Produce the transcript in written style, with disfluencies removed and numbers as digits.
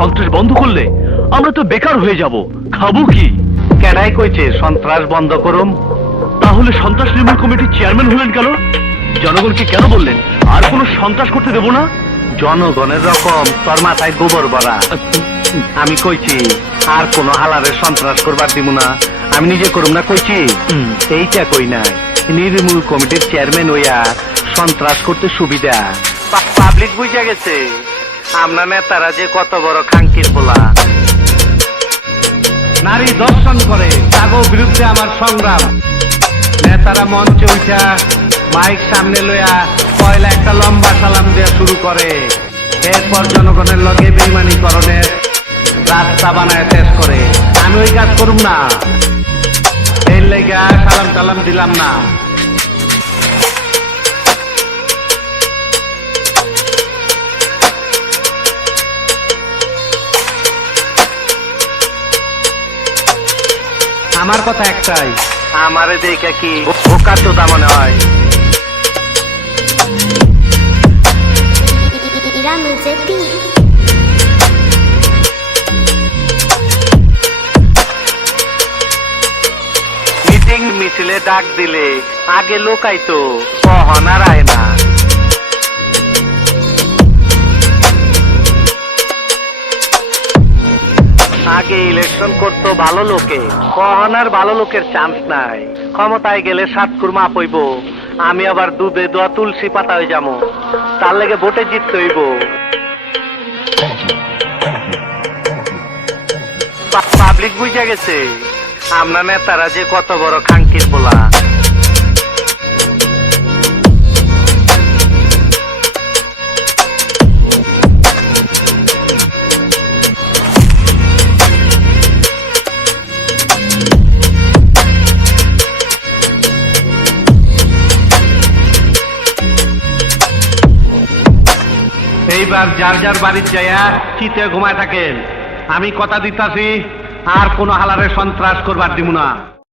সন্ত্রাস বন্ধ করলে আমরা তো বেকার হয়ে যাব, খাবো কি? কেডাই কইছে সন্ত্রাস বন্ধ করুম? তাহলে সন্ত্রাস নির্মূল কমিটির চেয়ারম্যান হলেন কেন? জনগণকে কেন বললেন আর কোনো সন্ত্রাস করতে দেব না? জনগণের রকম তোর মাথায় গোবর ভরা। আমি কইছি আর কোন হালারে সন্ত্রাস করবার দিব না, আমি নিজে করুম না কইছি। এইটা কই নাই, নির্মূল কমিটির চেয়ারম্যান হইয়া সন্ত্রাস করতে সুবিধা। পাবলিক বুঝা গেছে আমরা নেতারা যে কত বড় খাঙ্কির বলা। নারী দর্শন করে তাগো বিরুদ্ধে আমার সংগ্রাম। নেতারা মঞ্চে উঠা মাইক সামনে লইয়া পয়লা একটা লম্বা সালাম দেওয়া শুরু করে, এরপর জনগণের লগে বেইমানিকরণের রাস্তা বানায় শেষ করে। আমি ওই কাজ করুম না, এর লেগা সালাম টালাম দিলাম না। আমার কথা একটাই, আমারে দেখে কি বোকা চোদা মনে হয়? মিটিং মিছিলে ডাক দিলে আগে লোকাইতো, কখন আর আয় না। আগে ইলেকশন করতো ভালো লোকে, কখন আর ভালো লোকের চান্স নাই। ক্ষমতায় গেলে সাতকুর মাপ হইব, আমি আবার দুধে দোয়া তুলসী পাতা হয়ে যাবো, তার লেগে ভোটে জিততে হইব। পাবলিক বুঝা গেছে আমরা নেতারা যে কত বড় খাঙ্কির বলা। এইবার যার যার বাড়ির যাইয়া চিতে ঘুমায় থাকেন। আমি কথা দিতাছি আর কোন হালারে সন্ত্রাস করবার দিব না।